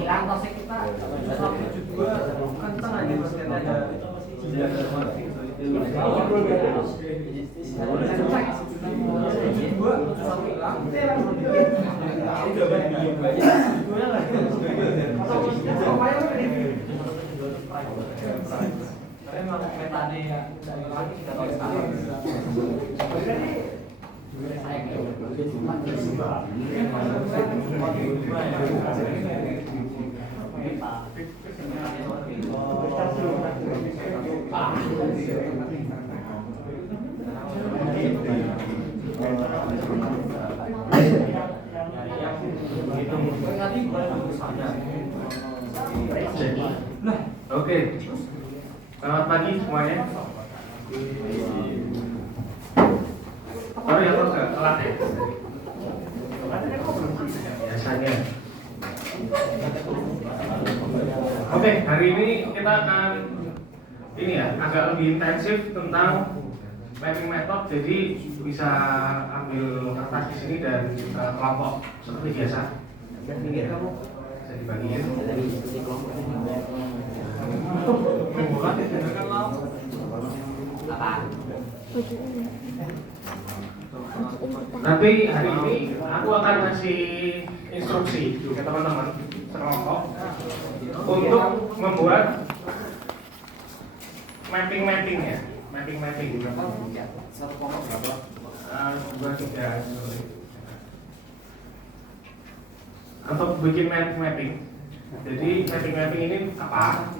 hilang tosek kita kenceng aja pas kita ada Oke, selamat pagi semuanya. Baru ya terus nggak telat ya? Biasanya. Oke, hari ini kita akan ini ya agak lebih intensif tentang mapping method. Jadi bisa ambil kertas di sini dan kelompok seperti biasa. Bisa dibagiin. Nanti hari ini aku akan kasih instruksi ke teman-teman sekelompok untuk membuat mapping ya, mapping. Satu kelompok berapa? 2, 3. Untuk bikin mapping. Jadi mapping ini apa?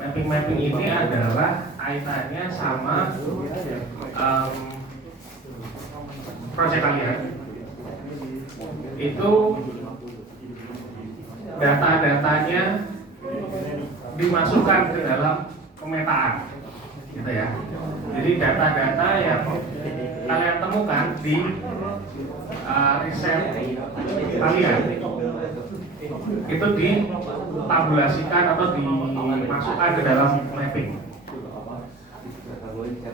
Mapping ini adalah kaitannya sama proyek kalian. Itu data-datanya dimasukkan ke dalam pemetaan, gitu ya. Jadi data-data yang kalian temukan di riset kalian itu ditabulasikan atau dimasukkan ke dalam mapping.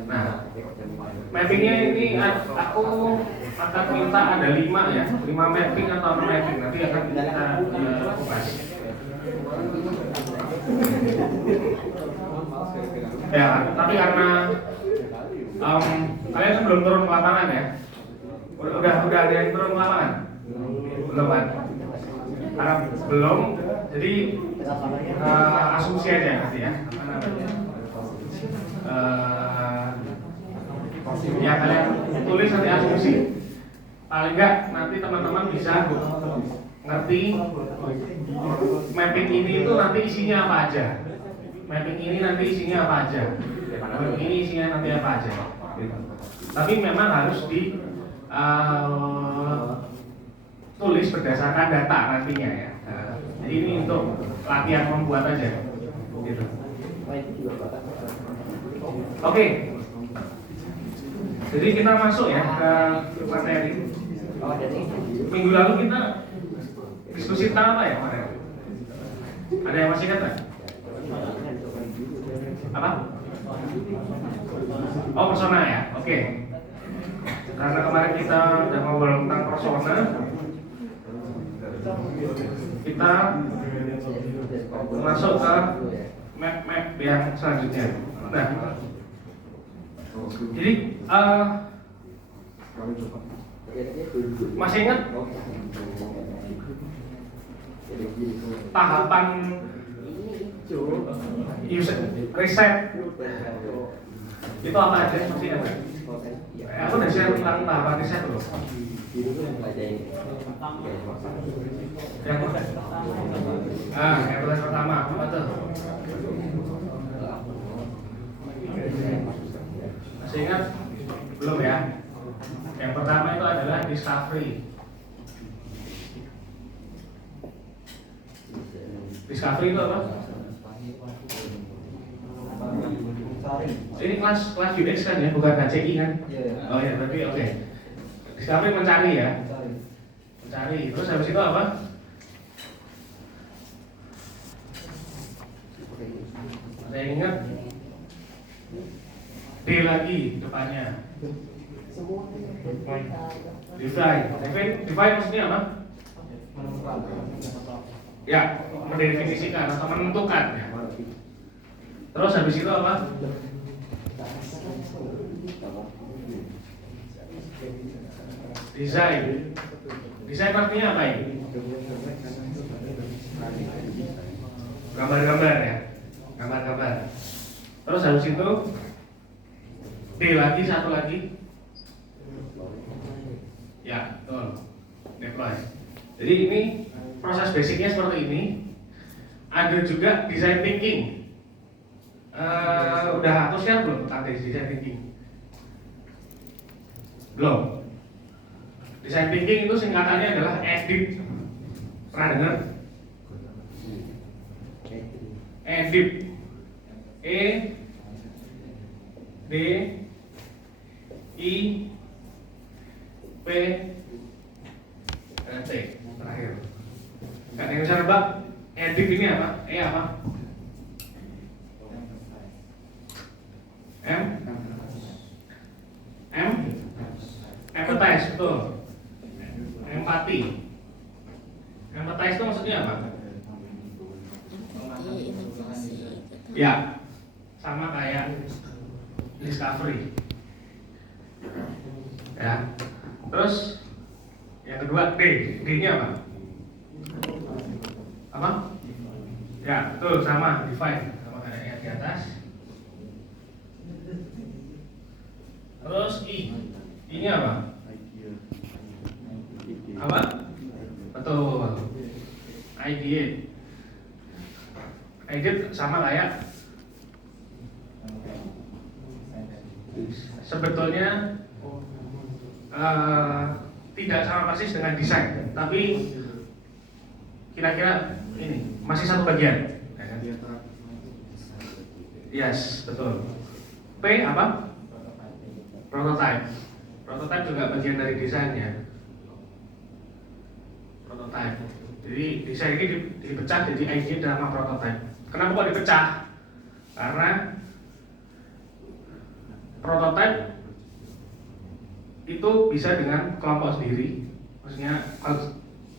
Nah, mappingnya ini aku akan minta ada 5 ya, 5 mapping atau mapping. Nanti akan kita kupas. Ya, tapi karena kalian sebelum turun ke lapangan ya, udah ada yang turun ke lapangan? Belum kan? Karena belum, jadi asumsi aja nanti ya. Ya kalian tulis nanti asumsi. Paling enggak nanti teman-teman bisa ngerti mapping ini itu nanti isinya apa aja. Mapping ini nanti isinya apa aja. Mapping ini isinya nanti apa aja. Tapi memang harus di tulis berdasarkan data nantinya ya. Jadi ini untuk latihan membuat aja. Gitu. Oke. Jadi kita masuk ya ke materi. Minggu lalu kita diskusi tentang apa ya kemarin? Ada yang masih ingat nggak? Apa? Oh, persona ya. Oke. Karena kemarin kita udah ngobrol tentang persona, kita masuk ke map yang selanjutnya. Nah, jadi masih ingat tahapan user riset itu apa aja? Masih ingat? Aku udah share tentang tahapan riset loh. Yang pertama apa tuh? Masih ingat? Belum ya? Yang pertama itu adalah discovery. Discovery itu apa? Ini kelas UX kan ya, bukan HCI kan? Iya. Oh ya, berarti oke. Discovery mencari ya. Cari. Mencari. Terus habis itu apa? Ada yang ingat? D lagi depannya. Define. Define maksudnya apa? Menemukan. Ya, mendefinisikan atau menentukan ya. Terus habis itu apa? Desain. Desain artinya apa ini? Gambar-gambar ya. Gambar-gambar. Terus habis itu D lagi, satu lagi. Ya, betul. Deploy. Jadi ini proses basicnya seperti ini. Ada juga design thinking. Udah aku share belum tentang design thinking? Belum. Design thinking itu singkatannya adalah EDIP. Pernah dengar? EDIP. E D I P T. Terakhir. Kan yang bisa nebak EDIP ini apa? E apa? M empathize, betul. Empati. Empathize itu maksudnya apa? Ya, sama kayak discovery. Ya. Terus yang kedua D. D-nya apa? Apa? Ya, betul, sama define, sama kayak yang di atas. Terus I. I-nya apa? Apa? Betul. Ideate. Ideate sama kayak sebetulnya tidak sama persis dengan desain, tapi kira-kira ini masih satu bagian. Yes, betul. P apa? Prototype. Prototype juga bagian dari desainnya. Prototype. Jadi desain ini dipecah jadi idea sama prototype. Kenapa kok dipecah? Karena prototype itu bisa dengan kelompok sendiri. Maksudnya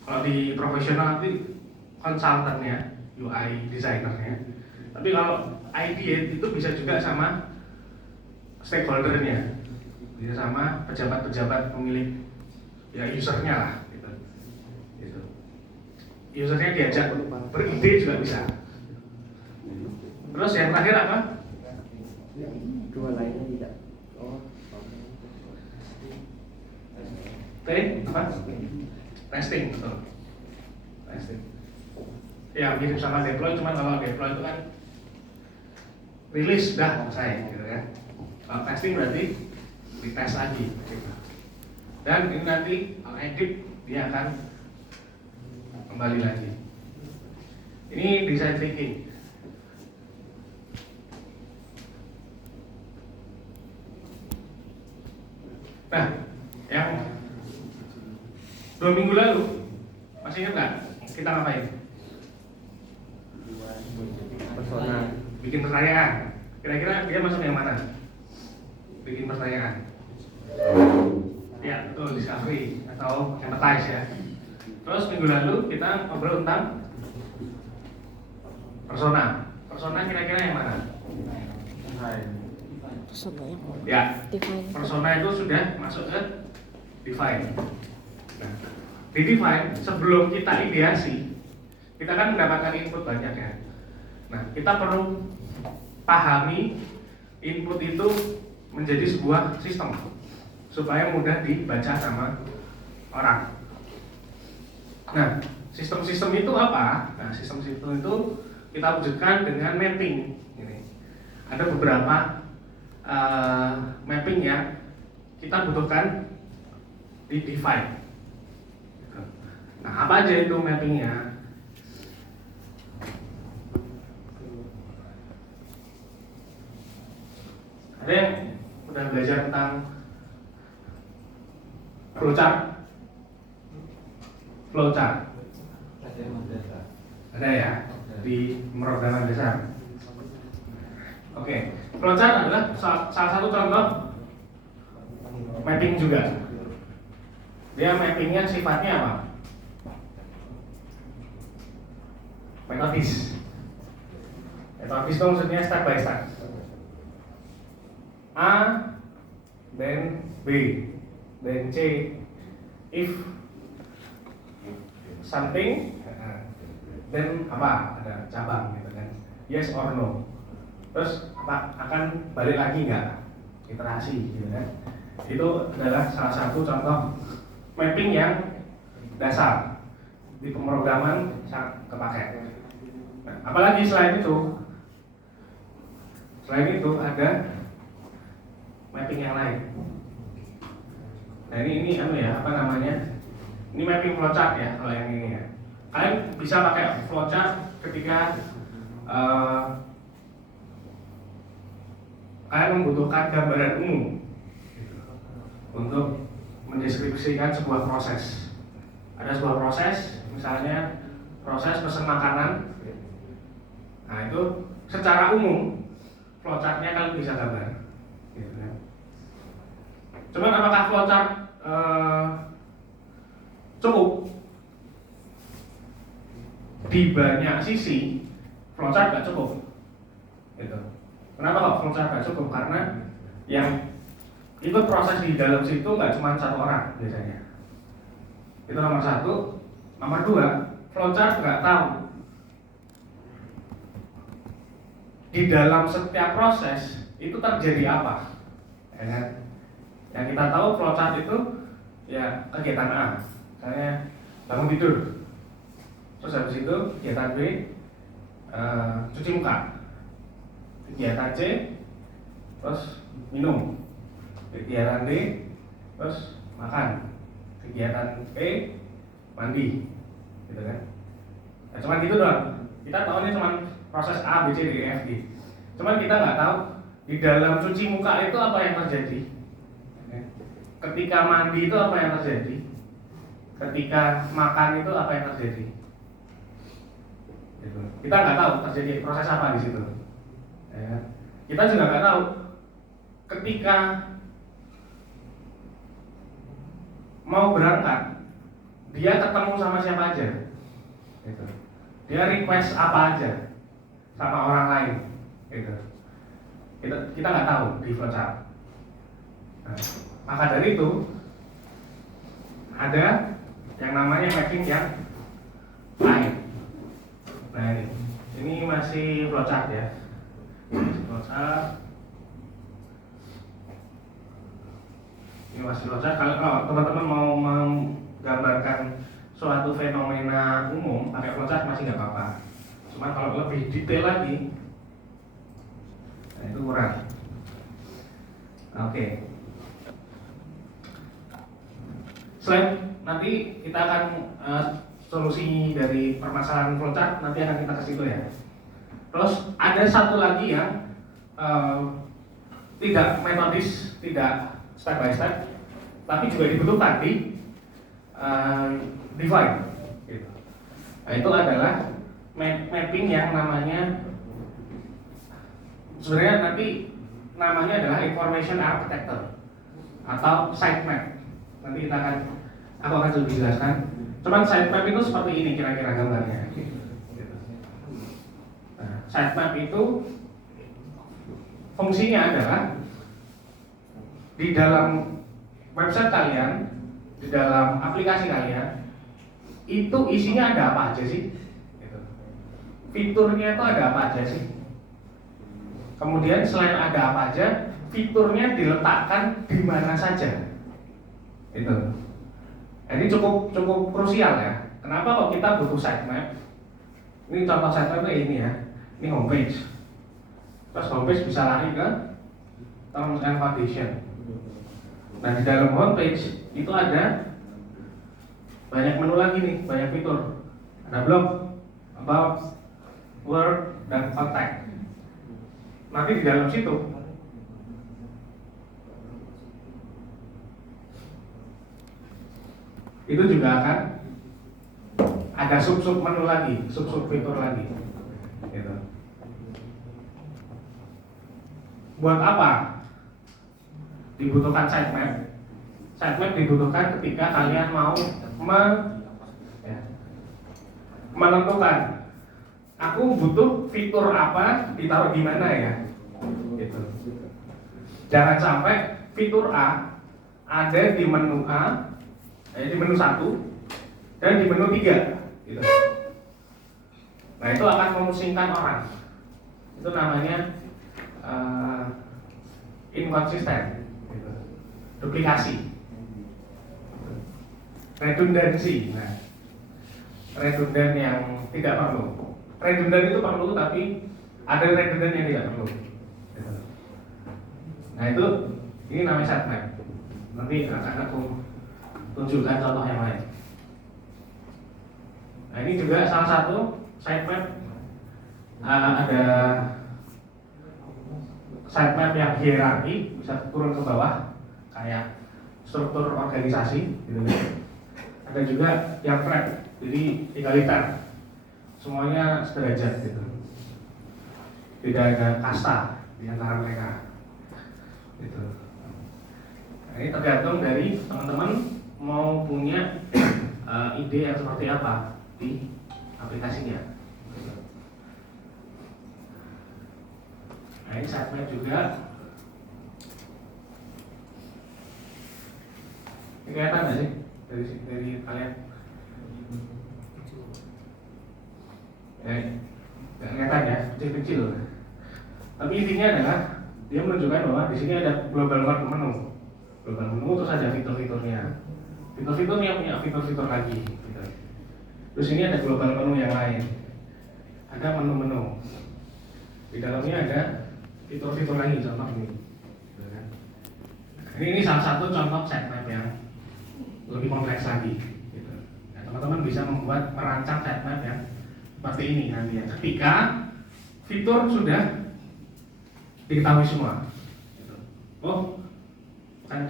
kalau di profesional nanti konsultannya, UI designernya. Tapi kalau idea itu bisa juga sama stakeholdernya, bisa sama pejabat-pejabat pemilik, ya usernya lah, gitu. Usernya diajak beride juga bisa. Terus yang terakhir apa? Dua lainnya tidak. T apa? Testing, betul. Testing. Ya mirip sama deploy, cuman kalau deploy itu kan rilis dah selesai, gitu kan. Kalau testing berarti dites lagi. Gitu. Dan ini nanti kalau edit dia akan kembali lagi. Ini design thinking. Nah, yang 2 minggu lalu masih ingat nggak kita ngapain? Persona. Bikin pertanyaan. Kira-kira dia masuk yang mana? Bikin pertanyaan. Ya, betul, discovery atau empathize ya. Terus minggu lalu kita ngobrol tentang persona. Persona kira-kira yang mana? Persona yang Ya, define. persona itu sudah masuk ke define. Nah, di define sebelum kita ideasi, kita kan mendapatkan input banyak ya. Nah, kita perlu pahami input itu menjadi sebuah sistem supaya mudah dibaca sama orang. Nah, sistem-sistem itu apa? Nah, sistem-sistem itu kita wujudkan dengan mapping. Ini ada beberapa mapping yang kita butuhkan di define. Nah, apa aja itu mappingnya? Ada yang udah belajar tentang flowchart? Flowchart ada ya di pemrograman dasar. Oke, flowchart adalah salah satu contoh mapping juga. Dia mappingnya sifatnya apa? Metodis. Metodis itu maksudnya step by step. A, then B, then C. If something, then apa? Ada cabang gitu kan. Yes or no. Terus apa akan balik lagi nggak? Iterasi gitu kan. Itu adalah salah satu contoh mapping yang dasar di pemrograman sangat kepake. Nah, apalagi selain itu ada mapping yang lain. Nah ini apa namanya? Ini mapping flowchart ya kalau yang ini ya. Kalian bisa pakai flowchart ketika kalian membutuhkan gambaran umum untuk mendeskripsikan sebuah proses. Ada sebuah proses, misalnya proses pesan makanan. Nah itu secara umum flowchartnya kalian bisa gambar. Gitu kan. Cuman apakah flowchart cukup? Di banyak sisi flowchart nggak cukup. Gitu. Kenapa kok flowchart nggak cukup? Karena yang ikut proses di dalam situ nggak cuma satu orang biasanya. Itu nomor satu. Nomor dua, flowchart nggak tahu di dalam setiap proses itu terjadi apa. Ya kan? Yang kita tahu flowchart itu ya kegiatan A, misalnya bangun tidur. Terus habis itu kegiatan B, cuci muka. Kegiatan C, terus minum. Kegiatan D, terus makan. Kegiatan E, mandi, gitu kan? Nah, cuman gitu doang. Kita tahu ini cuman proses A, B, C, D, E, F, G. Cuman kita nggak tahu di dalam cuci muka itu apa yang terjadi. Ketika mandi itu apa yang terjadi. Ketika makan itu apa yang terjadi. Gitu. Kita nggak tahu terjadi proses apa di situ. Ya. Kita juga nggak tahu ketika mau berangkat, dia ketemu sama siapa aja, gitu. Dia request apa aja sama orang lain, gitu. Kita nggak tahu di flowchart. Nah, maka dari itu ada yang namanya mapping yang lain. Nah ini masih flowchart ya, flowchart. Ini masih flowchart. Kalau teman-teman mau menggambarkan suatu fenomena umum pakai flowchart masih nggak apa-apa. Cuma kalau lebih detail lagi, nah itu kurang. Oke. Selain nanti kita akan solusi dari permasalahan flowchart nanti akan kita kasih itu ya. Terus ada satu lagi yang tidak metodis, tidak step by step, tapi juga dibutuhkan di define. Gitu. Nah, itu adalah mapping yang namanya sebenarnya nanti namanya adalah information architecture atau sitemap. Nanti aku akan lebih jelaskan. Cuman sitemap itu seperti ini kira-kira gambarnya. Nah, sitemap itu fungsinya adalah di dalam website kalian, di dalam aplikasi kalian, itu isinya ada apa aja sih? Gitu. Fiturnya itu ada apa aja sih? Kemudian selain ada apa aja, fiturnya diletakkan di mana saja. Itu. Ini cukup krusial ya. Kenapa kok kita butuh sitemap? Ini contoh sitemapnya ini ya. Ini homepage. Terus homepage bisa lari ke terms and condition. Nah di dalam homepage itu ada banyak menu lagi nih, banyak fitur. Ada blog, about, work, dan contact. Nanti di dalam situ itu juga akan ada sub-sub menu lagi, sub-sub fitur lagi. Gitu. Buat apa dibutuhkan sitemap? Sitemap dibutuhkan ketika kalian mau menentukan aku butuh fitur apa ditaruh di mana ya. Gitu. Jangan sampai fitur A ada di menu A, di menu 1 dan di menu 3 gitu. Nah itu akan memusingkan orang. Itu namanya inkonsisten, gitu. Duplikasi, redundansi. Nah, redundan yang tidak perlu. Redundan itu perlu, tapi ada redundan yang tidak perlu. Gitu. Nah itu ini namanya sitemap. Nanti akan aku tunjukkan contoh yang lain. Nah ini juga salah satu sitemap, ada sitemap yang hierarki, bisa turun ke bawah kayak struktur organisasi gitu. Ada juga yang flat, jadi egaliter, semuanya sederajat gitu. Tidak ada kasta di antara mereka gitu. Nah, ini tergantung dari teman-teman mau punya ide yang seperti apa di aplikasinya. Nah ini sitemap juga. Ini kelihatan nggak sih dari kalian? Ya, nggak kelihatan ya, kecil-kecil. Tapi intinya adalah dia menunjukkan bahwa di sini ada global menu. Global menu terus ada fitur-fiturnya. Fitur-fiturnya punya fitur-fitur lagi. Gitu. Terus ini ada global menu yang lain. Ada menu-menu. Di dalamnya ada fitur-fitur lagi, contoh ini. Ini salah satu contoh sitemap yang lebih kompleks lagi. Gitu. Nah, teman-teman bisa membuat merancang sitemap yang seperti ini nanti ya. Ketika fitur sudah diketahui semua. Gitu. Oh, kan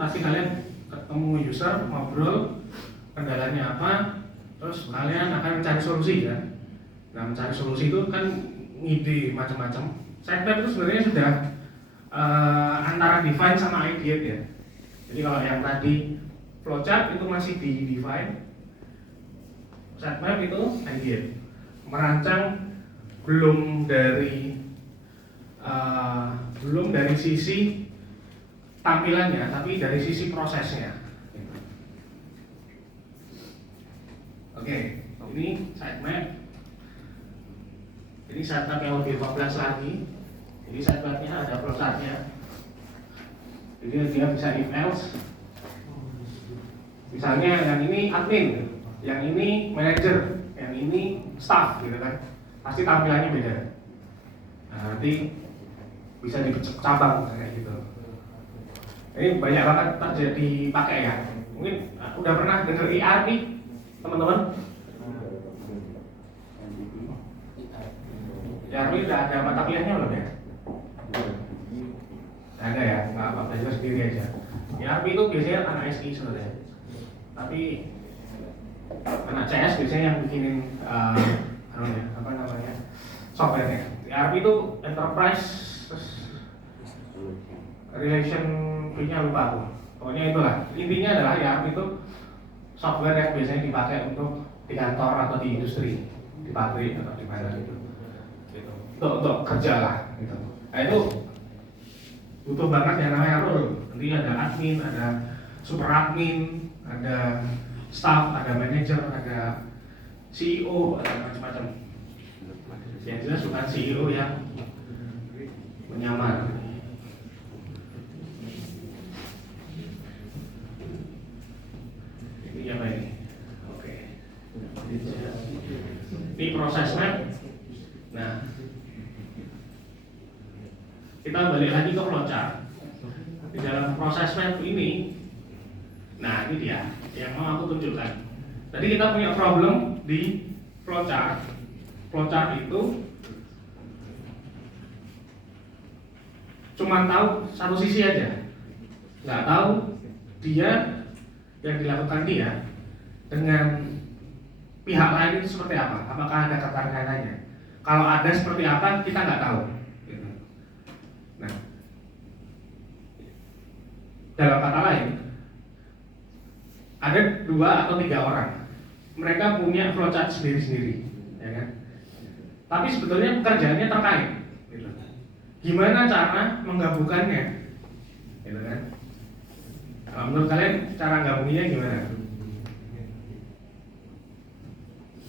pasti kalian ketemu user, ngobrol, kendalanya apa, terus kalian akan mencari solusi kan. Nah mencari solusi itu kan ngide macam-macam. Sitemap itu sebenarnya sudah antara define sama ideate ya. Jadi kalau yang tadi flowchart itu masih di define, sitemap itu ideate. Merancang belum dari sisi tampilannya, tapi dari sisi prosesnya. Oke, ini sitemap. Ini sitemap yang lebih kompleks lagi. Jadi sitemapnya ada flowchartnya. Jadi dia bisa if else. Misalnya yang ini admin, yang ini manager, yang ini staff, gitu kan. Pasti tampilannya beda. Nah, nanti bisa dicabang kayak gitu. Ini banyak banget terjadi pakai ya. Mungkin udah pernah dengar ERP, teman-teman? ERP udah ada mata kuliahnya belum ya? Ada ya, nggak apa belajar sendiri aja. ERP itu biasanya anak SI sebenarnya. Tapi anak CS biasanya yang bikinin apa namanya softwarenya. ERP itu enterprise relation nya lupa aku. Pokoknya itulah. Intinya adalah ERP itu software yang biasanya dipakai untuk di kantor atau di industri, di pabrik atau di mana gitu. Untuk kerja lah gitu. Nah itu butuh banget yang namanya role. Nanti ada admin, ada super admin, ada staff, ada manager, ada CEO, ada macam-macam. Yang jelas bukan CEO yang menyamar. Ini apa ini? Oke. Ini prosesnya. Nah, kita balik lagi ke flowchart. Di dalam proses map ini, nah ini dia yang mau aku tunjukkan. Tadi kita punya problem di flowchart. Flowchart itu cuma tahu satu sisi aja, nggak tahu dia yang dilakukan dia dengan pihak lain itu seperti apa? Apakah ada keterkaitannya? Kalau ada seperti apa kita nggak tahu. Gitu. Nah, dalam kata lain, ada 2 atau 3 orang. Mereka punya flowchart sendiri-sendiri, ya kan? Tapi sebetulnya pekerjaannya terkait. Gitu. Gimana cara menggabungkannya? Gitu kan? Kalau menurut kalian cara gabunginnya gimana?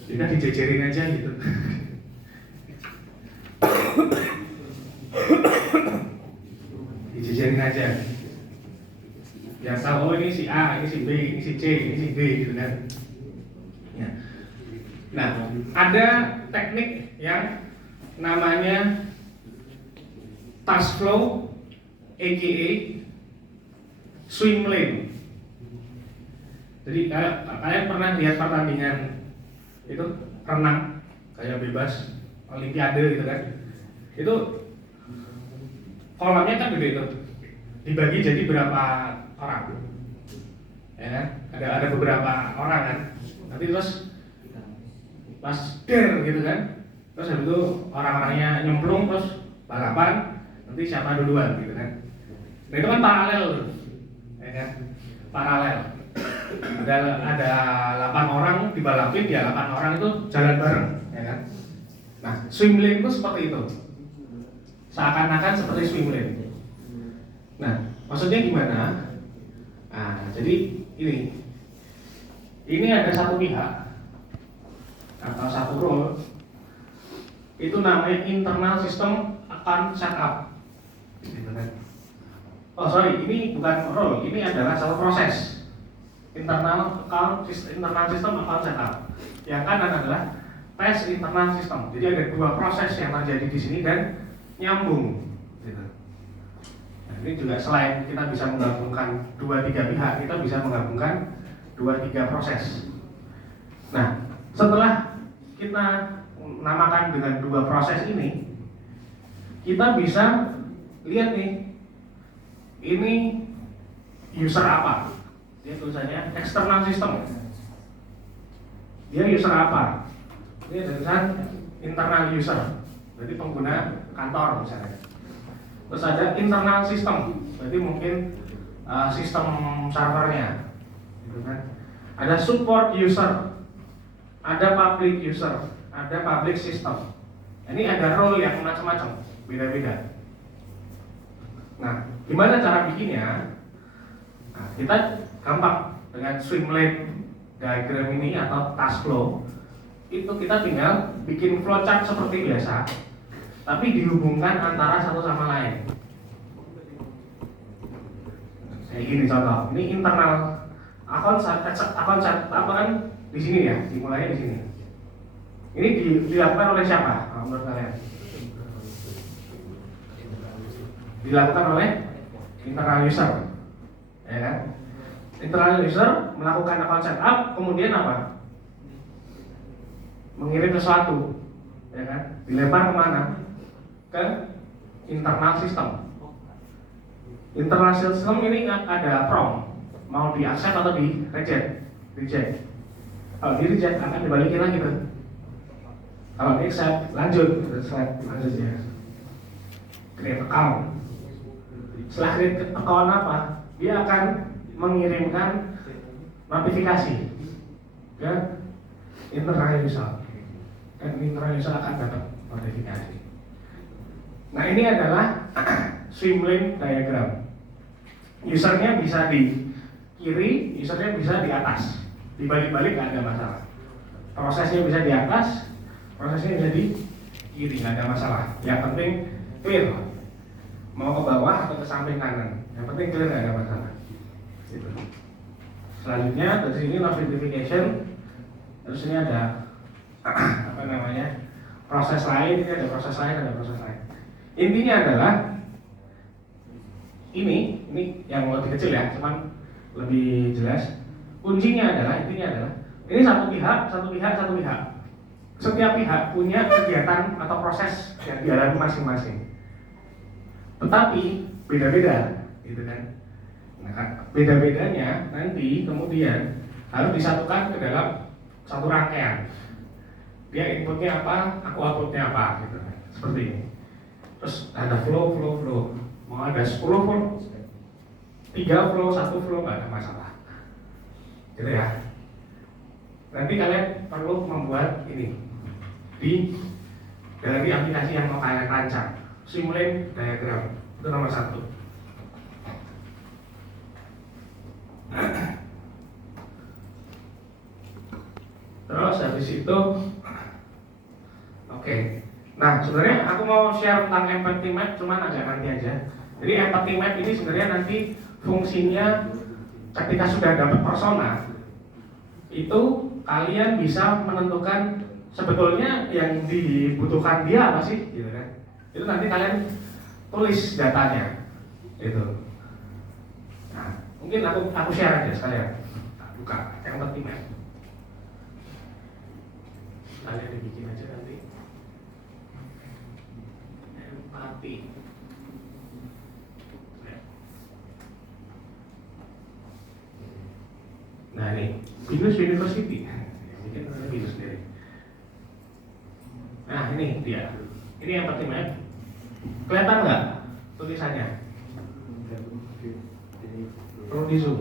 Kita dijejerin aja gitu. Dijejerin aja. Ya tahu, oh ini si A, ini si B, ini si C, ini si D gitu kan. Ya. Nah, ada teknik yang namanya task flow, aka swim lane. Jadi kalian pernah lihat pertandingan itu renang kayak bebas olimpiade gitu kan? Itu kolamnya kan gede itu, dibagi jadi berapa orang, ya kan? Ada beberapa orang kan? Nanti terus pas gitu kan? Terus habis itu orang-orangnya nyemplung terus balapan, nanti siapa duluan gitu kan? Nah itu kan paralel tuh, ya kan? Paralel. Ada 8 orang dibalapin, ya 8 orang itu jalan bareng, ya kan? Nah, swim lane itu seperti itu. Seakan-akan seperti swim lane. Nah, maksudnya gimana? Nah, jadi ini ada satu pihak atau satu role, itu namanya internal system account setup. Gitu kan? Oh sorry, ini bukan role, ini adalah satu proses. Internal system account setup. Yang kanan adalah tes internal system. Jadi ada 2 proses yang terjadi di sini dan nyambung. Gitu. Nah, ini juga selain kita bisa menggabungkan 2-3 pihak, kita bisa menggabungkan 2-3 proses. Nah, setelah kita namakan dengan 2 proses ini, kita bisa lihat nih, ini user apa? Dia tulisannya external system. Dia user apa? Ini tulisan internal user, berarti pengguna kantor misalnya. Terus ada internal system, berarti mungkin sistem servernya, gitu kan. Ada support user, ada public user, ada public system. Ini ada role yang macam-macam, beda-beda. Nah, gimana cara bikinnya? Nah, kita gampang dengan swim lane diagram ini atau task flow. Itu kita tinggal bikin flowchart seperti biasa, tapi dihubungkan antara satu sama lain. Kayak gini contoh. Ini internal account apa kan di sini ya, dimulainya di sini. Ini dilakukan oleh siapa? Menurut kalian? Dilakukan oleh internal user, ya kan? Internal user melakukan account setup, kemudian apa? Mengirim sesuatu, ya kan? Dilempar kemana? Ke internal system. Internal system ini ada prompt, mau di accept atau di reject. Kalau di reject akan dibalikin lagi tuh. Kalau di accept lanjut ya. Create account. Setelah create account apa? Dia akan mengirimkan notifikasi ke internal user, dan internal user akan dapat notifikasi. Nah ini adalah swim lane diagram. Usernya bisa di kiri, usernya bisa di atas, dibalik-balik nggak ada masalah. Prosesnya bisa di atas, prosesnya bisa di kiri, nggak ada masalah. Yang penting clear, mau ke bawah atau ke samping kanan, yang penting clear, nggak ada masalah. Gitu. Selanjutnya dari sini notification, terus ini ada apa namanya proses lain, ini ada proses lain, ada proses lain. Intinya adalah ini yang lebih kecil ya, cuman lebih jelas. Kuncinya adalah, intinya adalah ini satu pihak. Setiap pihak punya kegiatan atau proses yang dialami masing-masing. Tetapi beda-beda, gitu kan? Nah, beda-bedanya nanti kemudian harus disatukan ke dalam satu rangkaian. Dia inputnya apa, aku outputnya apa, gitu. Seperti ini. Terus ada flow. Mau ada 10 flow, 3 flow, 1 flow, nggak ada masalah. Gitu ya. Nanti kalian perlu membuat ini dari aplikasi yang mau kalian rancang. Simulate diagram, itu nomor 1. Terus habis itu oke. Nah, sebenarnya aku mau share tentang empathy map, cuman agak nanti aja. Jadi empathy map ini sebenarnya nanti fungsinya ketika sudah dapat persona, itu kalian bisa menentukan sebetulnya yang dibutuhkan dia apa sih, gitu kan? Itu nanti kalian tulis datanya, gitu. Nah, mungkin aku share aja sekalian. Buka empathy map. Kalian dibikin aja nanti. Empati. Nah ini Binus University. Bikin Binus sendiri. Nah ini dia. Ini empati map. Kelihatan nggak tulisannya? Perlu di zoom.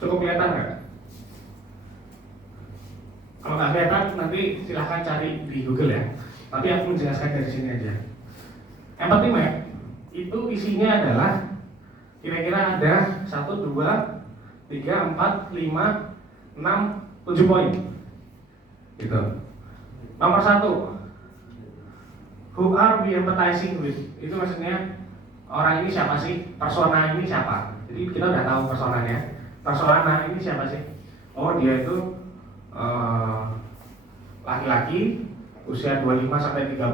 Cukup kelihatan nggak? Kalau nggak kelihatan nanti silahkan cari di Google ya. Tapi aku menjelaskan dari sini aja. Empathy map itu isinya adalah kira-kira ada 1, 2, 3, 4, 5, 6, 7 poin. Gitu. Nomor 1, who are we empathizing with? Itu maksudnya orang ini siapa sih? Persona ini siapa? Jadi kita udah tahu personanya. Persona ini siapa sih? Oh dia itu laki-laki usia 25 sampai 30,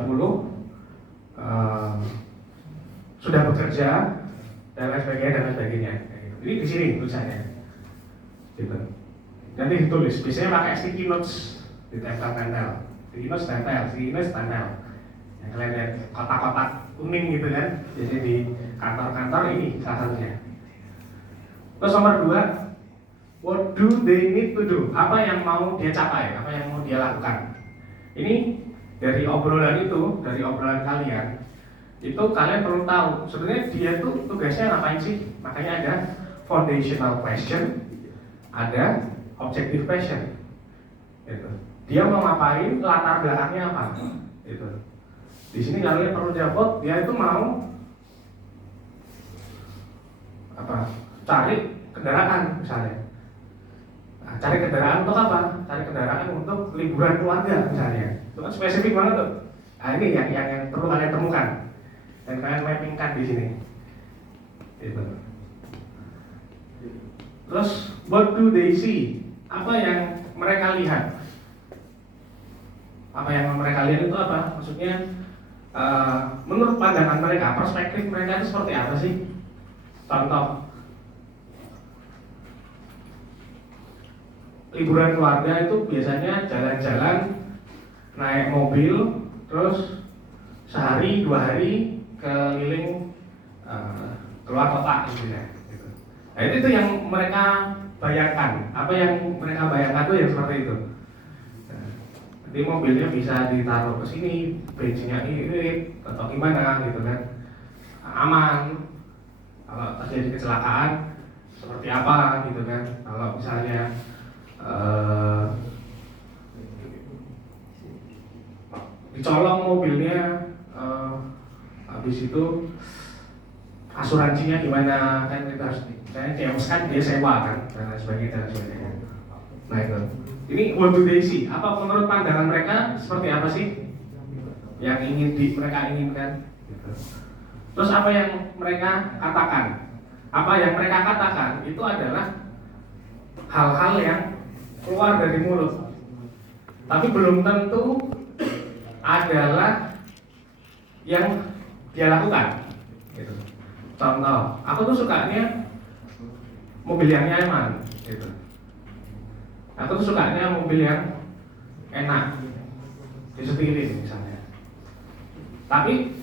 sudah bekerja dan lain sebagainya. Jadi di sini tulisannya, gitu. Nanti ditulis. Biasanya pakai sticky notes, ditempel-tempel. Sticky notes tempel. Yang kalian lihat kotak-kotak kuning gitu kan. Jadi di kantor-kantor ini salah satunya. Terus nomor 2, what do they need to do? Apa yang mau dia capai? Apa yang mau dia lakukan? Ini dari obrolan kalian, itu kalian perlu tahu sebenarnya dia tuh tugasnya ngapain sih. Makanya ada foundational question, ada objective question, gitu. Dia mau ngapain, latar belakangnya apa, gitu. Di sini kalian perlu jawab, dia itu mau apa? Cari kendaraan misalnya. Nah, cari kendaraan untuk apa? Cari kendaraan untuk liburan keluarga misalnya. Itu kan spesifik banget tuh. Nah ini yang perlu kalian temukan dan kalian mappingkan di sini. Gitu. Terus what do they see? Apa yang mereka lihat? Apa yang mereka lihat itu apa? Maksudnya menurut pandangan mereka, perspektif mereka itu seperti apa sih? Contoh, liburan keluarga itu biasanya jalan-jalan naik mobil, terus sehari 2 hari keliling keluar kota gitu ya. Nah itu yang mereka bayangkan. Apa yang mereka bayangkan itu yang seperti itu. Nanti mobilnya bisa ditaruh ke sini, bensinnya irit atau gimana gitu kan, aman. Kalau terjadi kecelakaan seperti apa gitu kan. Kalau misalnya dicolong mobilnya, habis itu asuransinya gimana kan, kita harus kan dia sewa kan dan lain sebagainya. Nah itu, ini what do they see? Apa menurut pandangan mereka seperti apa sih yang mereka inginkan? Gitu. Terus apa yang mereka katakan? Apa yang mereka katakan itu adalah hal-hal yang keluar dari mulut, tapi belum tentu adalah yang dia lakukan. Gitu. Contoh, aku tuh sukanya mobil yang nyaman. Gitu. Aku tuh sukanya mobil yang enak disetirin misalnya. Tapi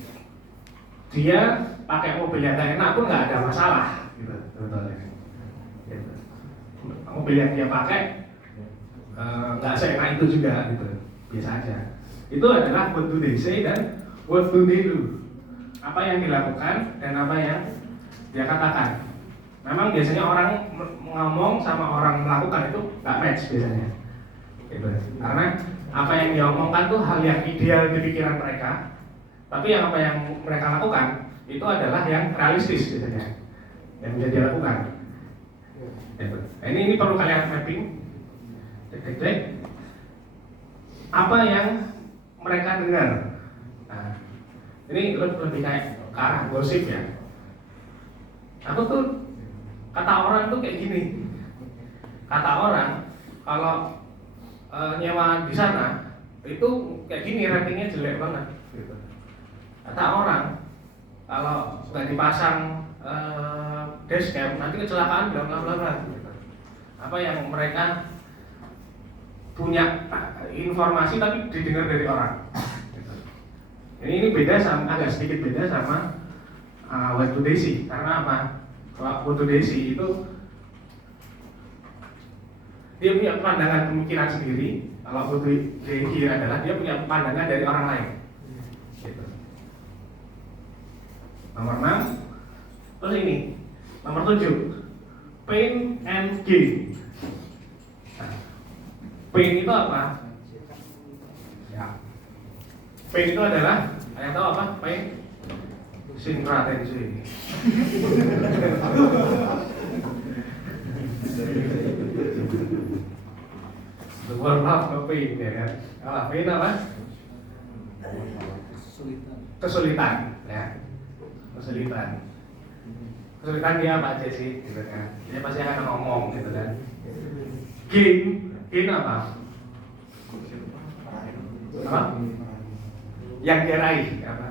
dia pakai mobil yang gak enak pun nggak ada masalah, gitu sebetulnya. Gitu. Mobil yang dia pakai nggak seenak itu juga, gitu, biasa aja. Itu adalah what do they say dan what do they do. Apa yang dilakukan dan apa yang dia katakan. Memang biasanya orang ngomong sama orang melakukan itu nggak match biasanya, gitu. Karena apa yang dia omongkan tuh hal yang ideal di pikiran mereka, tapi apa yang mereka lakukan itu adalah yang realistis biasanya, yang bisa dia lakukan. Gitu. Nah, ini perlu kalian mapping. Cek apa yang mereka dengar. Nah, ini lebih kayak ke arah gosip ya. Aku tuh kata orang tuh kayak gini. Kata orang kalau nyewa di sana itu kayak gini, ratingnya jelek banget. Gitu. Kata orang kalau nggak dipasang dashcam nanti kecelakaan bla bla bla bla. Apa yang mereka punya informasi tapi didengar dari orang. Ini beda sama, agak sedikit beda sama what do they see. Karena apa? Kalau what do they see itu dia punya pandangan pemikiran sendiri. Kalau what do they hear adalah dia punya pandangan dari orang lain. Gitu. Nomor 6. Terus ini nomor 7, pain and gain. Pain itu apa? Ya. Pain itu adalah, yang tahu apa? Pain sinkratensi. The world of pain, ya kan? Kalau pain apa? Kesulitan, ya. Kesulitan dia apa aja sih, gitu kan? Dia pasti akan ngomong, gitu kan? Gain apa? Apa? Yang dia raih, apa?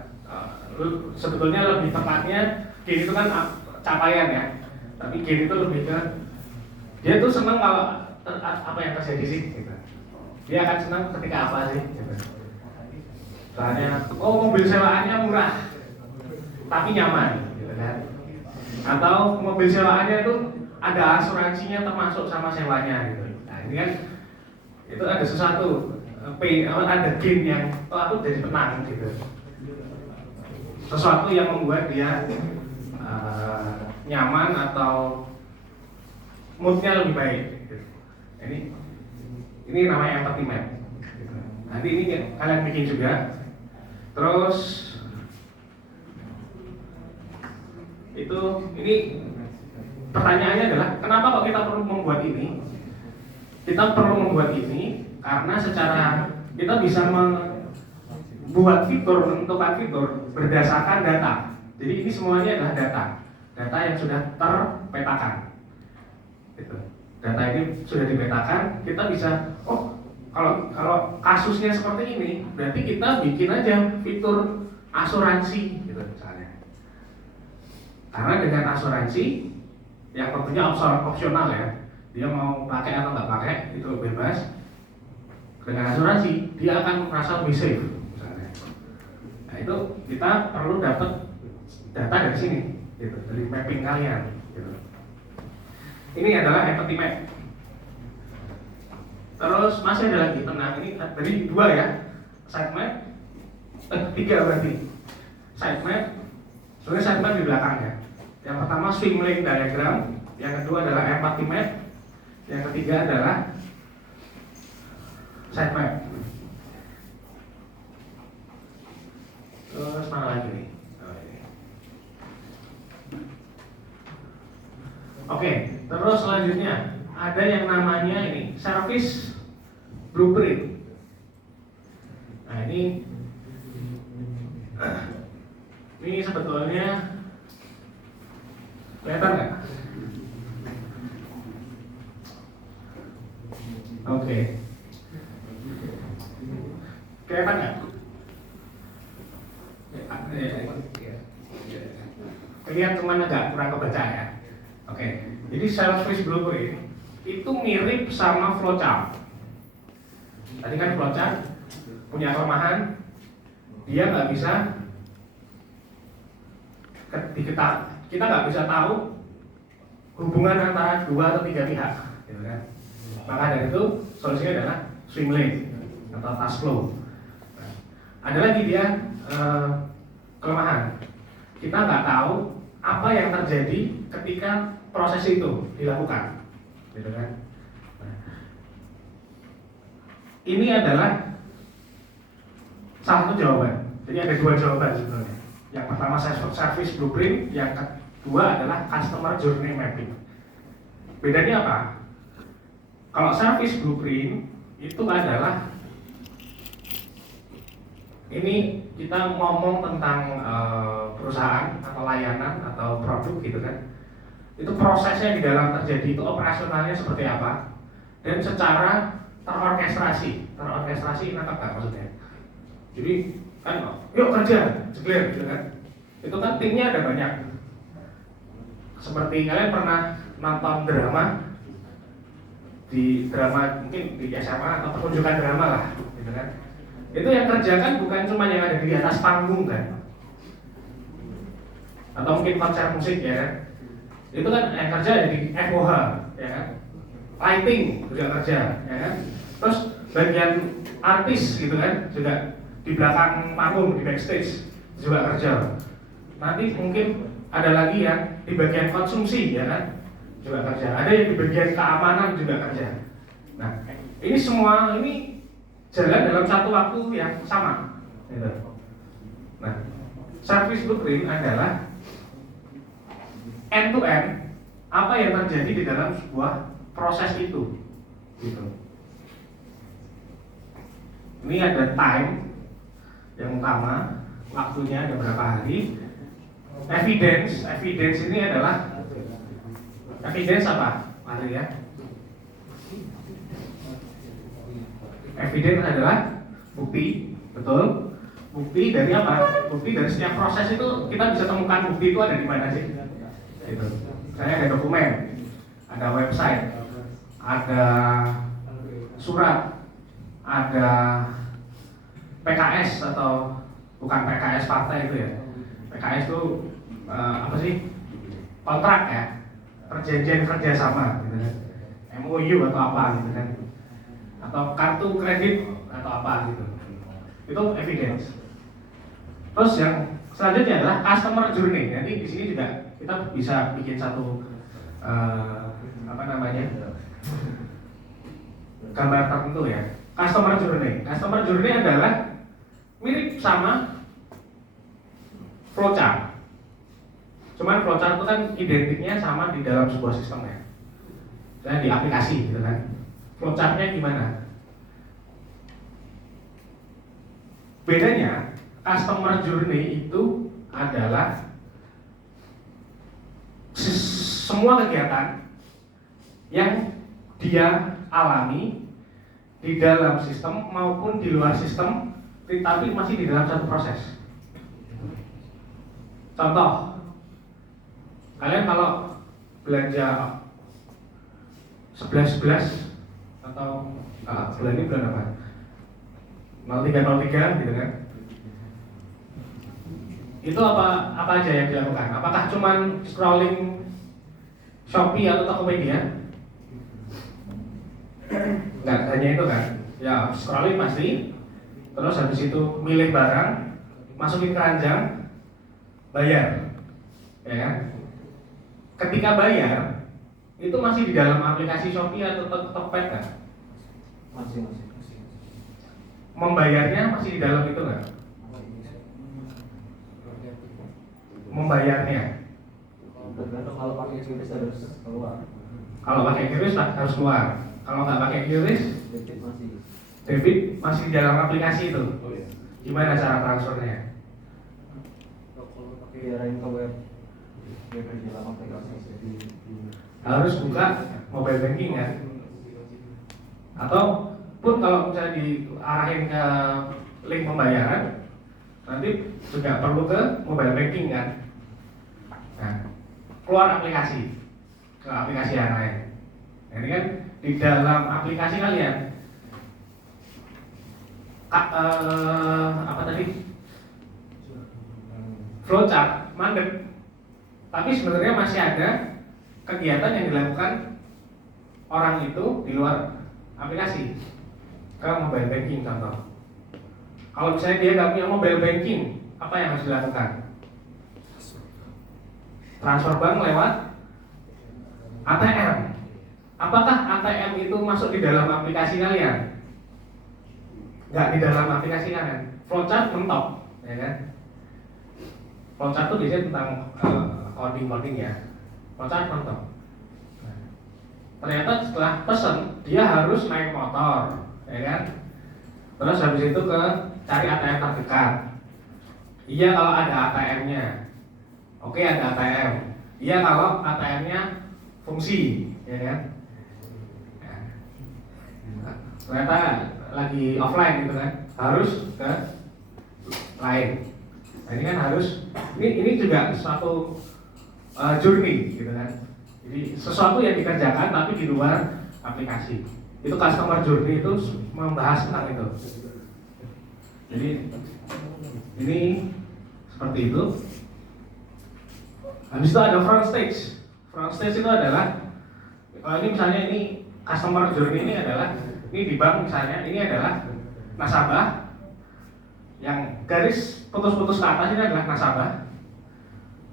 Sebetulnya lebih tepatnya gain itu kan capaian ya, tapi gain itu lebih ke dia tuh senang kalau apa yang terjadi sih, gitu. Dia akan senang ketika apa sih, gitu. Soalnya, mobil sewaannya murah, tapi nyaman, gitu kan? Atau mobil sewaannya itu ada asuransinya termasuk sama sewanya, gitu. Nah ini kan itu ada sesuatu ada gain yang aku jadi tenang, gitu. Sesuatu yang membuat dia nyaman atau moodnya lebih baik, gitu. Ini namanya empathy map, gitu. Nanti ini kalian bikin juga. Terus ini pertanyaannya adalah kenapa kok kita perlu membuat ini? Kita perlu membuat ini karena secara kita bisa membuat fitur, menentukan fitur berdasarkan data. Jadi ini semuanya adalah data yang sudah terpetakan. Gitu. Data ini sudah dipetakan, kita bisa, kalau kasusnya seperti ini, berarti kita bikin aja fitur asuransi, gitu misalnya. Karena dengan asuransi, yang tentunya opsional ya, dia mau pakai atau nggak pakai itu bebas. Dengan asuransi dia akan merasa lebih safe misalnya. Nah itu kita perlu dapat data dari sini, gitu, dari mapping kalian, gitu. Ini adalah empathy map. Terus masih ada lagi, tenang, ini dari 2 ya, side map, 3 berarti. Side map, sebenarnya side map di belakangnya. Yang pertama swim lane diagram, yang kedua adalah empathy map, yang ketiga adalah side map. Terus mana lagi nih? Oke, terus selanjutnya ada yang namanya ini service blueprint. Nah ini sebetulnya kelihatan nggak? Oke. Kelihatan nggak? Kelihatan cuman agak kurang kebaca ya. Oke. Jadi service blueprint itu mirip sama flowchart. Tadi kan flowchart punya kelemahan, dia nggak bisa kita nggak bisa tahu hubungan antara 2 atau 3 pihak, gitu kan? Maka dari itu solusinya adalah swim lane atau task flow. Nah, ada lagi dia kelemahan. Kita nggak tahu apa yang terjadi ketika proses itu dilakukan, gitu kan? Nah, ini adalah salah satu jawaban. Jadi ada 2 jawaban sebenarnya. Yang pertama service blueprint, yang kedua adalah customer journey mapping. Bedanya apa? Kalau service blueprint itu adalah ini kita ngomong tentang perusahaan atau layanan atau produk gitu kan. Itu prosesnya di dalam terjadi itu operasionalnya seperti apa dan secara terorkestrasi nangkap nggak maksudnya? Jadi kan yuk kerja, clear gitu kan. Itu kan timnya ada banyak. Seperti kalian pernah nonton drama mungkin di SMA atau pertunjukan drama lah, gitu kan. Itu yang kerja kan bukan cuma yang ada di atas panggung kan. Atau mungkin konser musik ya kan. Itu kan yang kerja ada di FOH, ya kan. Lighting juga kerja, ya kan. Terus bagian artis gitu kan juga di belakang panggung, di backstage juga kerja. Nanti mungkin ada lagi yang di bagian konsumsi ya kan, juga kerja. Ada yang di bagian keamanan juga kerja. Nah, ini semua ini jalan dalam satu waktu yang sama. Gitu. Nah, service blueprint adalah end to end apa yang terjadi di dalam sebuah proses itu. Gitu. Ini ada time yang utama, waktunya ada berapa hari. Evidence ini adalah evidence apa? Mari ya. Evidence adalah bukti, betul. Bukti dari apa? Bukti dari setiap proses itu kita bisa temukan bukti itu ada di mana sih? Gitu. Misalnya ada dokumen, ada website, ada surat, ada PKS atau bukan PKS partai itu ya. PKS itu apa sih? Kontrak ya, perjanjian kerjasama, gitu kan. MOU atau apa gitu kan, atau kartu kredit atau apa gitu. Itu evidence. Terus yang selanjutnya adalah customer journey. Nanti di sini juga kita bisa bikin satu apa namanya gambar tertentu ya. Customer journey. Customer journey adalah mirip sama flowchart. Cuman flowchart itu kan identiknya sama di dalam sebuah sistem ya. Misalnya di aplikasi gitu kan. Flowchartnya gimana? Bedanya customer journey itu adalah semua kegiatan yang dia alami di dalam sistem maupun di luar sistem, tapi masih di dalam satu proses. Contoh, kalian kalau belanja 11 atau bulan ini bulan apa? 0303 gitu kan? Itu apa aja yang dilakukan? Apakah cuman scrolling Shopee atau Tokopedia? Enggak hanya itu kan? Ya scrolling pasti. Terus habis itu milih barang, masukin keranjang, bayar, ya kan? Ketika bayar, itu masih di dalam aplikasi Shopee atau Tokped kan? Masih. Membayarnya masih di dalam itu nggak? Membayarnya? Tergantung kalau pakai QRIS harus keluar. Kalau pakai QRIS harus keluar. Kalau nggak pakai QRIS, debit masih di dalam aplikasi itu. Gimana cara transfernya? Kalau pakai diarahin ke web, di dalam aplikasi. Harus buka mobile banking kan? Atau pun kalau misalnya diarahin ke link pembayaran, nanti juga perlu ke mobile banking kan? Nah, keluar aplikasi ke aplikasi yang lain. Nah, ini kan di dalam aplikasi kalian apa tadi? Flowchart mandek tapi sebenarnya masih ada kegiatan yang dilakukan orang itu di luar aplikasi. Ke mobile banking contoh. Kalau misalnya dia nggak punya mobile banking, apa yang harus dilakukan? Transfer bank lewat ATM. Apakah ATM itu masuk di dalam aplikasi kalian? Nggak di dalam aplikasi kalian. Flowchart mentok, ya kan? Flowchart itu biasanya tentang coding ya. Flowchart mentok. Nah, ternyata setelah pesen dia harus naik motor, ya kan? Terus habis itu ke cari ATM terdekat. Iya kalau ada ATM-nya. Oke ada ATM. Iya kalau ATM-nya fungsi, ya kan? Nah, ternyata lagi offline gitu kan, harus ke lain. Nah, ini kan harus, ini juga suatu journey gitu kan. Jadi sesuatu yang dikerjakan tapi di luar aplikasi. Itu customer journey itu membahas tentang itu. Jadi ini seperti itu. Habis itu ada front stage. Front stage itu adalah kalau ini misalnya ini customer journey ini adalah ini di bank misalnya ini adalah nasabah yang garis putus-putus ke atas ini adalah nasabah.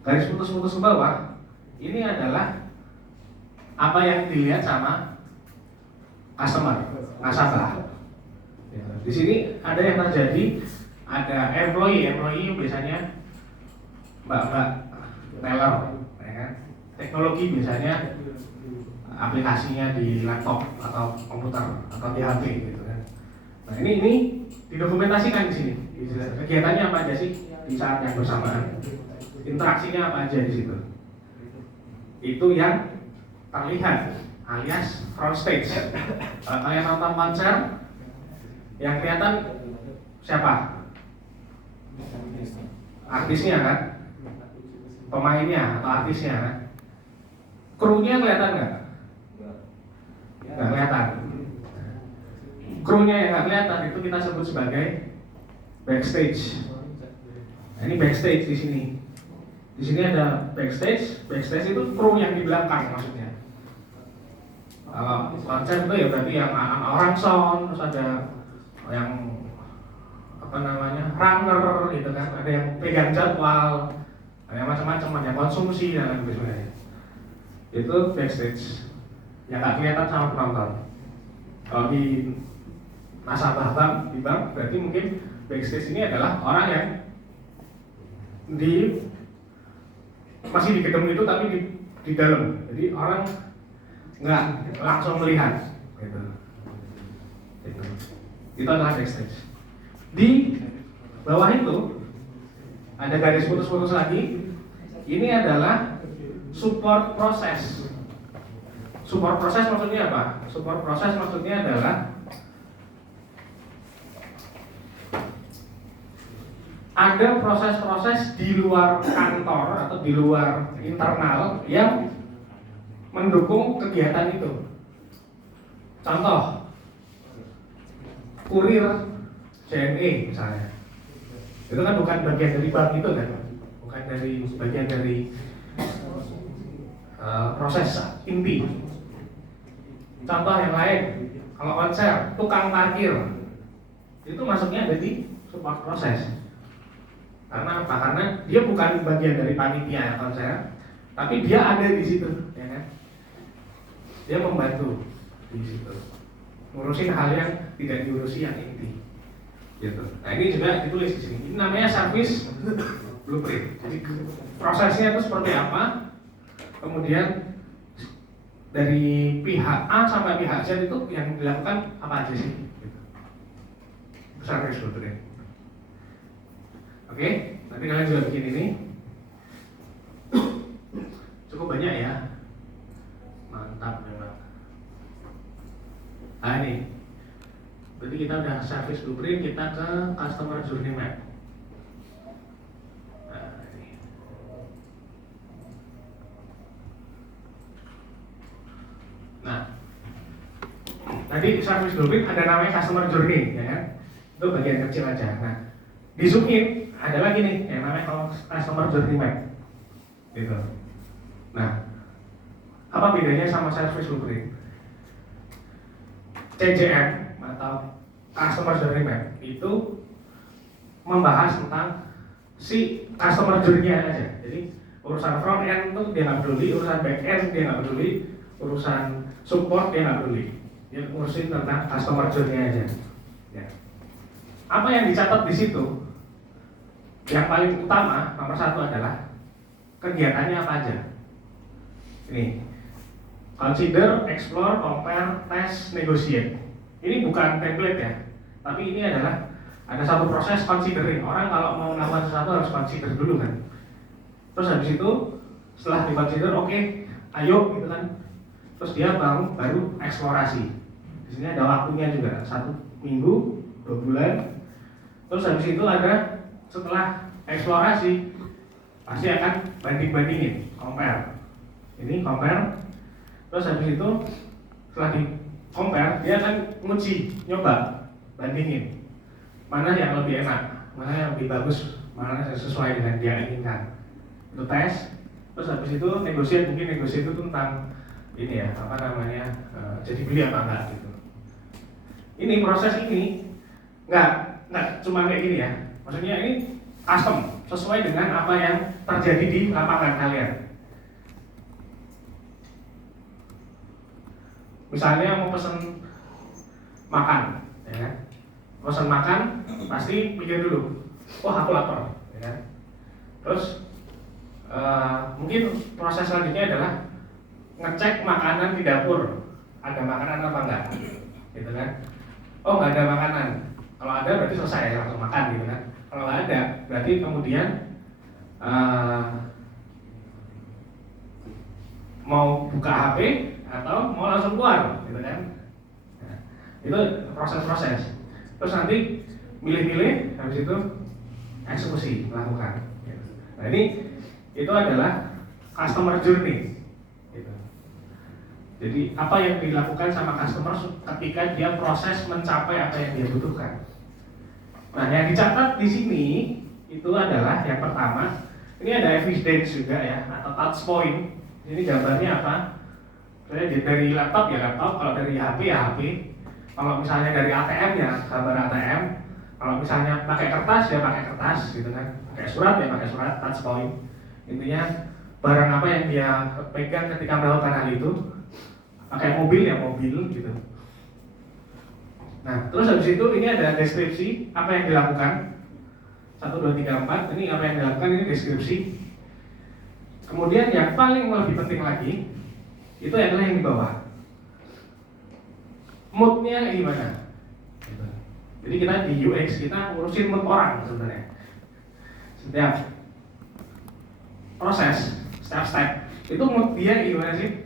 Garis putus-putus ke bawah ini adalah apa yang dilihat sama customer, nasabah. Di sini ada yang terjadi, ada employee biasanya mbak-mbak teller, ya kan? Teknologi biasanya aplikasinya di laptop atau komputer atau di HP gitu kan. Nah ini didokumentasikan di sini. Kegiatannya apa aja sih di saat yang bersamaan? Interaksinya apa aja di situ? Itu yang terlihat alias front stage. Kalau kalian nonton konser, yang kelihatan siapa? Artisnya kan? Pemainnya atau artisnya kan? Krunya kelihatan nggak? Nggak kelihatan. Krunya yang nggak kelihatan itu kita sebut sebagai backstage. Nah, ini backstage di sini. Di sini ada backstage. Backstage itu kru yang di belakang maksudnya. Kalau konser itu ya berarti yang orang sound, terus ada yang apa namanya runner gitu kan, ada yang pegang jadwal, ada yang macam-macam, ada yang konsumsi dan lain sebagainya. Itu backstage yang nggak kelihatan sama penonton. Kalau di nasabah bank, di bank berarti mungkin backstage ini adalah orang yang masih di gedung itu tapi di dalam, jadi orang nggak langsung melihat gitu. Itu adalah backstage. Di bawah itu ada garis putus-putus lagi. Ini adalah support proses. Support proses maksudnya apa? Support proses maksudnya adalah ada proses-proses di luar kantor atau di luar internal yang mendukung kegiatan itu. Contoh, kurir JNE misalnya, itu kan bukan bagian dari bank itu kan, bukan dari bagian dari proses inti. Contoh yang lain, kalau konser, tukang parkir itu masuknya ada di support proses. Karena apa? Karena dia bukan bagian dari panitia konser, tapi dia ada di situ, ya kan? Dia membantu di situ, ngurusin hal yang tidak diurusi yang inti, gitu. Nah ini juga ditulis di sini. Ini namanya service blueprint. Jadi prosesnya itu seperti apa? Kemudian dari pihak A sampai pihak Z itu yang dilakukan apa aja sih? Gitu. Service blueprint. Oke, nanti kalian juga bikin ini. Cukup banyak ya. Mantap memang. Nah ini, berarti kita udah service blueprint, kita ke customer journey map. Nah, ini. Nah, tadi service blueprint ada namanya customer journey, ya kan? Itu bagian kecil aja. Nah, di zoom in ada lagi nih yang namanya customer journey map. Gitu. Nah, apa bedanya sama service blueprint? CJM atau Customer Journey Map itu membahas tentang si customer journey-nya aja. Jadi urusan front end itu dia nggak peduli, urusan back end dia nggak peduli, urusan support dia nggak peduli. Dia ngurusin tentang customer journey aja. Ya. Apa yang dicatat di situ? Yang paling utama nomor satu adalah kegiatannya apa aja. Ini consider, explore, compare, test, negotiate. Ini bukan template ya, tapi ini adalah ada satu proses considering. Orang kalau mau melakukan sesuatu harus consider dulu kan. Terus habis itu setelah di-consider, oke, ayo gitu kan. Terus dia baru eksplorasi. Di sini ada waktunya juga, 1 minggu, 2 bulan. Terus habis itu ada setelah eksplorasi pasti akan banding-bandingin, compare. Ini compare. Terus habis itu setelah di compare dia akan nguji, nyoba, bandingin mana yang lebih enak, mana yang lebih bagus, mana yang sesuai dengan dia inginkan. Itu tes. Terus habis itu negosiasi, mungkin negosiasi itu tentang ini ya, apa namanya, jadi beli apa enggak gitu. Ini proses ini nggak cuma kayak gini ya, maksudnya ini custom, sesuai dengan apa yang terjadi di lapangan kalian. Misalnya mau pesen makan, ya kan? Pesen makan pasti pikir dulu, oh aku lapar, ya kan? Terus mungkin proses selanjutnya adalah ngecek makanan di dapur, ada makanan apa enggak, gitu kan? Oh nggak ada makanan, kalau ada berarti selesai langsung makan gitu kan? Kalau nggak ada berarti kemudian mau buka HP atau mau langsung keluar, gitu kan? Nah, itu proses-proses. Terus nanti milih-milih, habis itu eksekusi, lakukan. Nah ini itu adalah customer journey. Gitu. Jadi apa yang dilakukan sama customer ketika dia proses mencapai apa yang dia butuhkan. Nah yang dicatat di sini itu adalah yang pertama, ini ada evidence juga ya, atau touch point. Ini gambarnya apa? Dari laptop ya laptop, kalau dari HP ya HP. Kalau misalnya dari ATM ya gambar ATM. Kalau misalnya pakai kertas ya pakai kertas gitu kan. Pakai surat ya pakai surat, touch point. Intinya barang apa yang dia pegang ketika melakukan hal itu. Pakai mobil ya mobil gitu. Nah, terus habis itu ini ada deskripsi apa yang dilakukan. 1, 2, 3, 4. Ini apa yang dilakukan, ini deskripsi. Kemudian yang paling lebih penting lagi itu adalah yang di bawah. Moodnya gimana? Jadi kita di UX kita ngurusin mood orang sebenarnya. Setiap proses, setiap step itu mood dia gimana sih?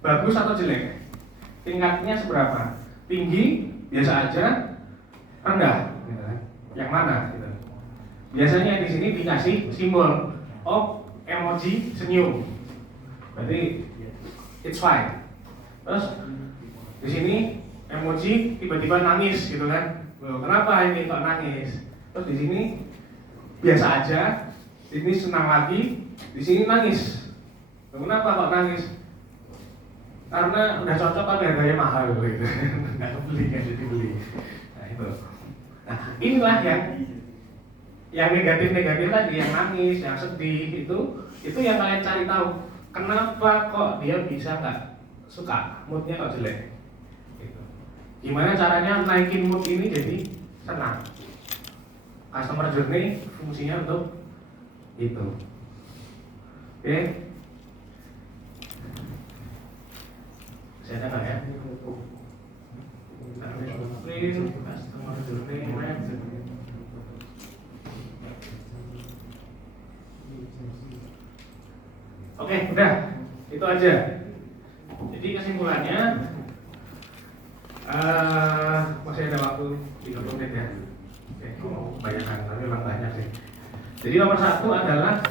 Bagus atau jelek? Tingkatnya seberapa? Tinggi, biasa aja, rendah, gitu kan? Yang mana? Gitu. Biasanya di sini dikasih simbol, oh emoji senyum, berarti it's fine. Terus di sini emoji tiba-tiba nangis gitu kan? Loh, kenapa ini kok nangis? Terus di sini biasa aja, di sini senang lagi, di sini nangis. Loh, kenapa kok nangis? Karena udah cocok tapi harganya mahal gitu. Nggak kebeli kan jadi beli. Nah itu. Nah inilah yang negatif-negatif tadi, yang nangis, yang sedih itu yang kalian cari tahu. Kenapa kok dia bisa nggak suka, moodnya kok jelek? Gitu. Gimana caranya naikin mood ini jadi senang? Customer journey fungsinya untuk itu. Oke? Saya ada nggak ya? Customer journey map. Oke, udah. Itu aja. Jadi kesimpulannya masih ada waktu 30 menit ya. Oke, kebanyakan, tapi memang banyak sih. Jadi nomor 1 adalah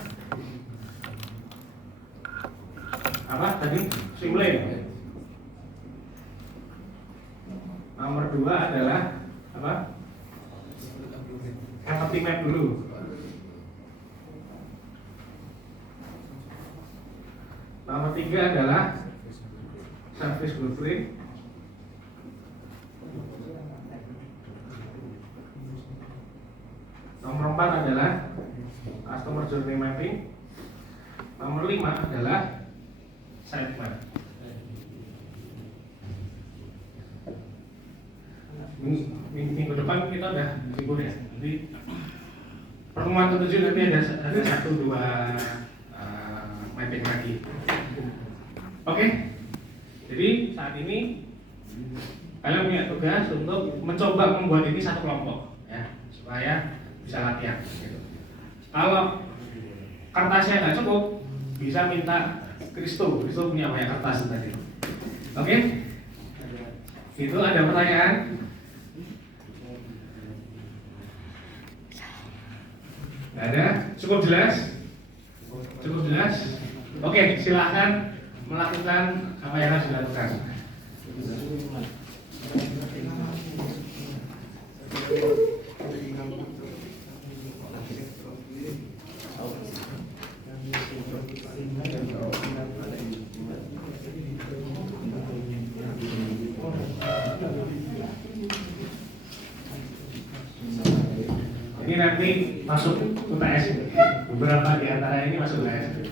apa tadi? Simulate. Nomor 2 adalah apa? Empathy map dulu. Nomor 3 adalah service blueprint. Nomor 4 adalah customer journey mapping. Nomor 5 adalah site map. Minggu depan kita udah libur ya. Jadi pertemuan ke-7 nanti ada 1-2 mapping lagi. Oke. Jadi saat ini kalian punya tugas untuk mencoba membuat ini satu kelompok ya, supaya bisa latihan gitu. Kalau kertasnya nggak cukup, bisa minta Kristo punya banyak kertas tadi. Oke? Itu ada pertanyaan? Nggak ada? Cukup jelas? Cukup jelas? Oke, silahkan melakukan apa yang harus dilakukan. Ini nanti masuk UTS, beberapa di antara ini masuk UTS.